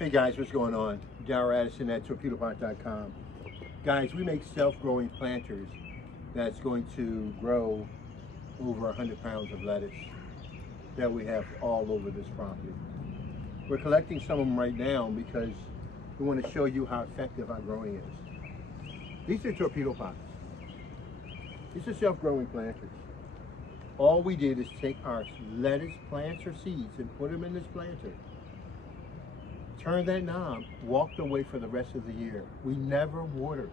Hey guys, what's going on? Darryl Addison at Torpedopot.com. Guys, we make self-growing planters that's going to grow over 100 pounds of lettuce that we have all over this property. We're collecting some of them right now because we want to show you how effective our growing is. These are Torpedopots. These are self-growing planters. All we did is take our lettuce plants or seeds and put them in this planter. Turned that knob, walked away for the rest of the year. We never watered.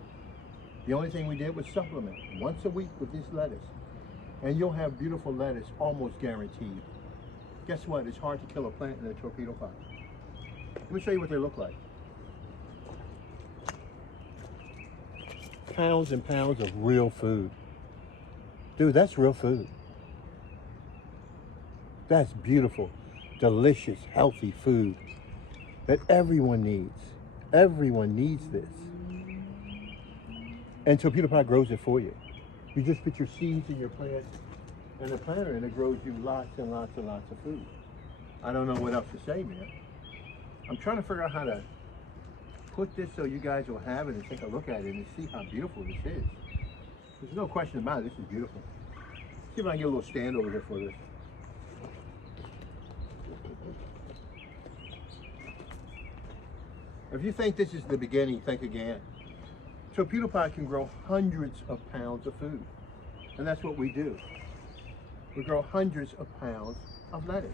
The only thing we did was supplement once a week with this lettuce. And you'll have beautiful lettuce almost guaranteed. Guess what? It's hard to kill a plant in a torpedo pot. Let me show you what they look like. Pounds and pounds of real food. Dude, that's real food. That's beautiful, delicious, healthy food that everyone needs. Everyone needs this. And Torpedopot grows it for you. You just put your seeds in your plant and the planter, and it grows you lots and lots and lots of food. I don't know what else to say, man. I'm trying to figure out how to put this so you guys will have it and take a look at it and see how beautiful this is. There's no question about it, this is beautiful. See if I can get a little stand over here for this. If you think this is the beginning, think again. Torpedopot can grow hundreds of pounds of food. And that's what we do. We grow hundreds of pounds of lettuce.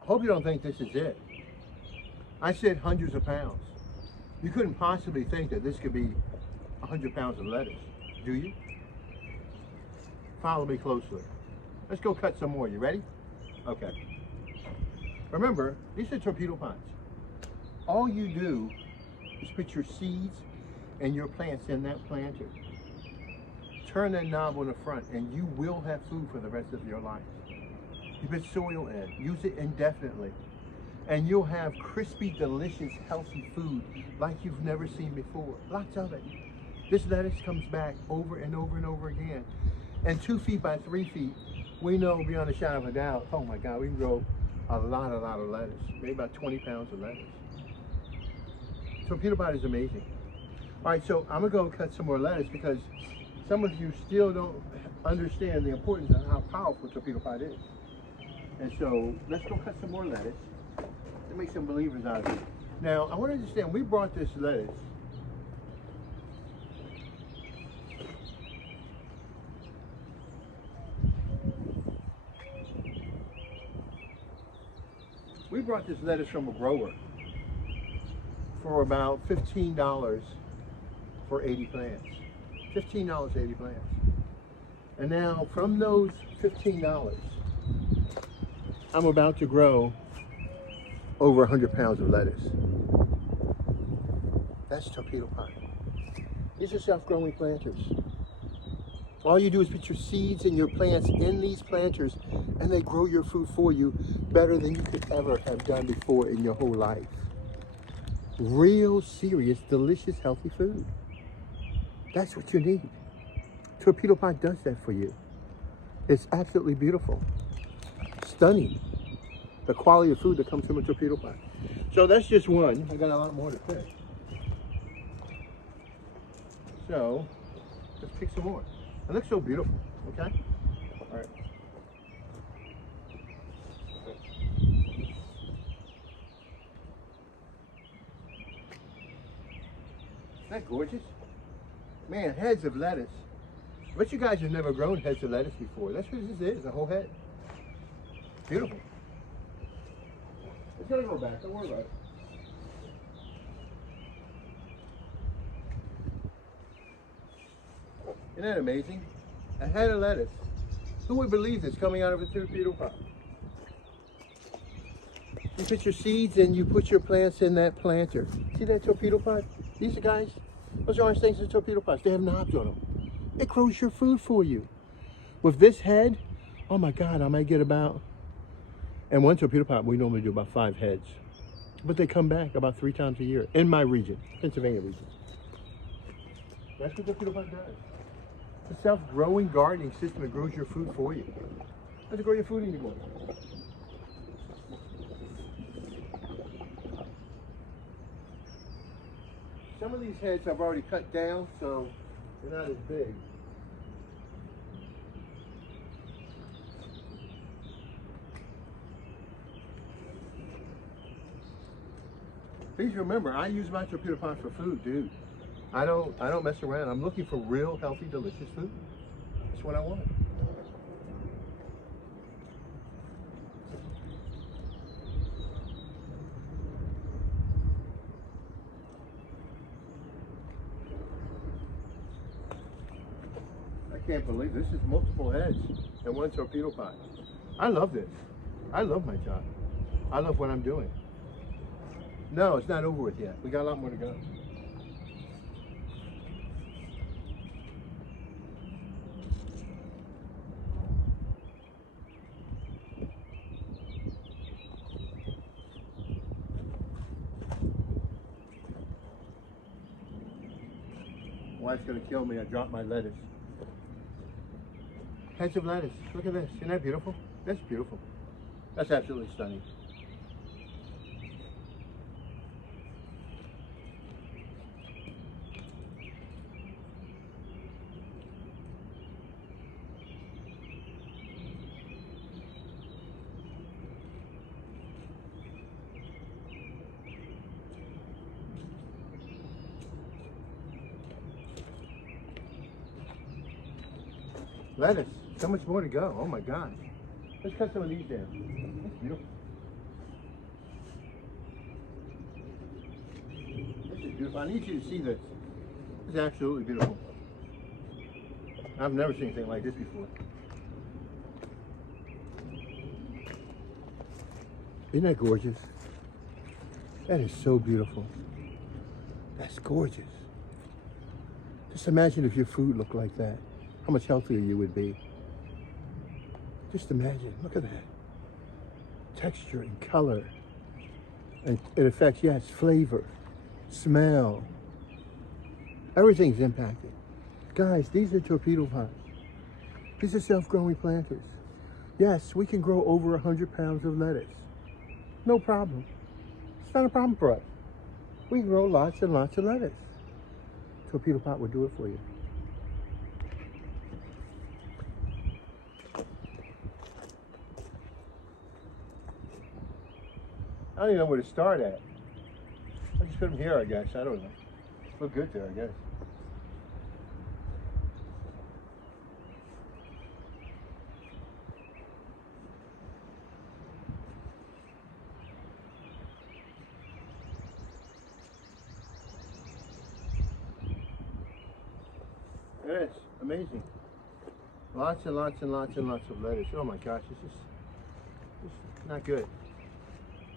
I hope you don't think this is it. I said hundreds of pounds. You couldn't possibly think that this could be 100 pounds of lettuce, do you? Follow me closely. Let's go cut some more. You ready? Okay. Remember, these are Torpedopots. All you do is put your seeds and your plants in that planter. Turn that knob on the front and you will have food for the rest of your life. You put soil in, use it indefinitely, and you'll have crispy, delicious, healthy food like you've never seen before. Lots of it. This lettuce comes back over and over and over again. And 2 feet by 3 feet, we know beyond a shadow of a doubt, oh my God, we can grow a lot of lettuce, maybe about 20 pounds of lettuce. Torpedopot is amazing. All right, so I'm gonna go cut some more lettuce because some of you still don't understand the importance of how powerful Torpedopot is. And so let's go cut some more lettuce and make some believers out of it. Now, I want to understand, we brought this lettuce. We brought this lettuce from a grower for about $15 for 80 plants. $15, 80 plants. And now from those $15, I'm about to grow over 100 pounds of lettuce. That's Torpedopot. These are self-growing planters. All you do is put your seeds and your plants in these planters and they grow your food for you better than you could ever have done before in your whole life. Real, serious, delicious, healthy food. That's what you need. Torpedopot does that for you. It's absolutely beautiful. Stunning, the quality of food that comes from a Torpedopot. So that's just one. I got a lot more to pick. So let's pick some more. It looks so beautiful. Okay. All right. Isn't that gorgeous? Man, heads of lettuce. I bet you guys have never grown heads of lettuce before. That's what this is, a whole head. Beautiful. It's gonna go back, don't worry about it. Isn't that amazing? A head of lettuce. Who would believe this coming out of a Torpedopot? You put your seeds and you put your plants in that planter. See that Torpedopot? These are guys, those orange things are Torpedopots. They have knobs on them. It grows your food for you. With this head, oh my God, I might get about And one torpedo pot, we normally do about 5 heads. But they come back about 3 times a year in my region, Pennsylvania region. That's what torpedo pot does. It's a self-growing gardening system that grows your food for you. Doesn't grow your food anymore. Some of these heads I've already cut down, so they're not as big. Please remember, I use my torpedo pot for food, dude. I don't mess around. I'm looking for real, healthy, delicious food. That's what I want. I can't believe this is multiple heads in one torpedo pot. I love this. I love my job. I love what I'm doing. No, it's not over with yet. We got a lot more to go. Wife's gonna kill me. I dropped my lettuce. Heads of lettuce. Look at this. Isn't that beautiful? That's beautiful. That's absolutely stunning. Lettuce. So much more to go. Oh my gosh. Let's cut some of these down. That's beautiful. This is beautiful. I need you to see this. This is absolutely beautiful. I've never seen anything like this before. Isn't that gorgeous? That is so beautiful. That's gorgeous. Just imagine if your food looked like that. How much healthier you would be. Just imagine, look at that. Texture and color. And it affects, yes, flavor, smell. Everything's impacted. Guys, these are torpedo pots. These are self-growing planters. Yes, we can grow over 100 pounds of lettuce. No problem. It's not a problem for us. We can grow lots and lots of lettuce. Torpedo pot will do it for you. I don't even know where to start at. I just put them here, I guess. I don't know. Look good there, I guess. It is amazing. Lots and lots and lots and lots of lettuce. Oh my gosh, it's not good.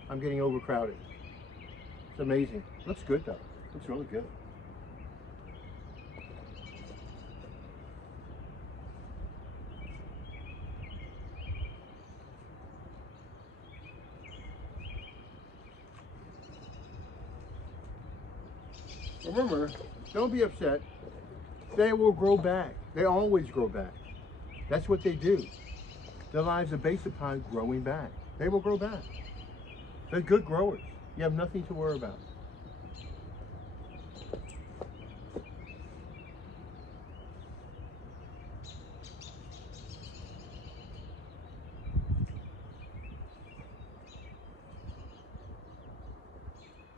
I'm getting overcrowded. It's amazing. Looks good though. Looks really good. Remember, don't be upset. They will grow back. They always grow back. That's what they do. Their lives are based upon growing back. They will grow back. They're good growers. You have nothing to worry about.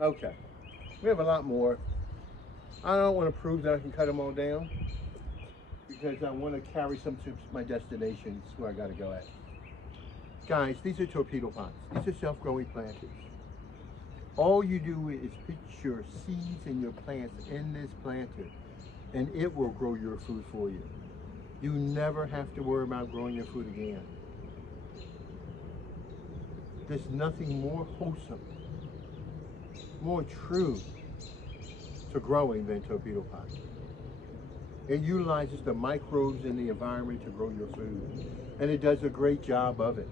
Okay, we have a lot more. I don't want to prove that I can cut them all down because I want to carry some to my destination. It's where I got to go at. Guys, these are torpedo pots. These are self-growing planters. All you do is put your seeds and your plants in this planter and it will grow your food for you. You never have to worry about growing your food again. There's nothing more wholesome, more true to growing than torpedo pots. It utilizes the microbes in the environment to grow your food, and it does a great job of it.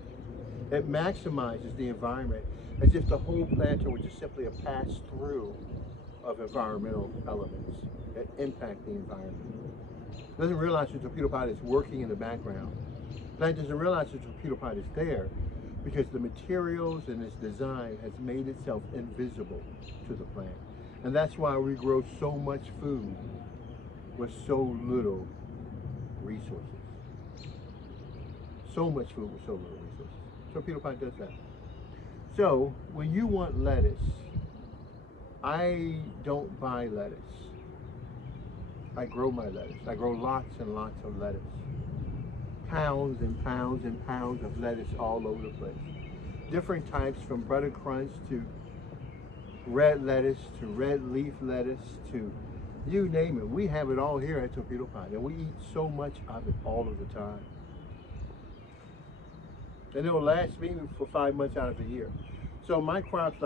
It maximizes the environment as if the whole planter was just simply a pass-through of environmental elements that impact the environment. It doesn't realize the torpedopot is working in the background. The plant doesn't realize the torpedopot is there because the materials and its design has made itself invisible to the plant. And that's why we grow so much food with so little resources. So much food with so little resources. Torpedopot does that. So when you want lettuce, I don't buy lettuce. I grow my lettuce. I grow lots and lots of lettuce. Pounds and pounds and pounds of lettuce all over the place. Different types, from butter crunch to red lettuce to red leaf lettuce to you name it. We have it all here at Torpedopot, and we eat so much of it all of the time. And it will last me for 5 months out of the year. So my crops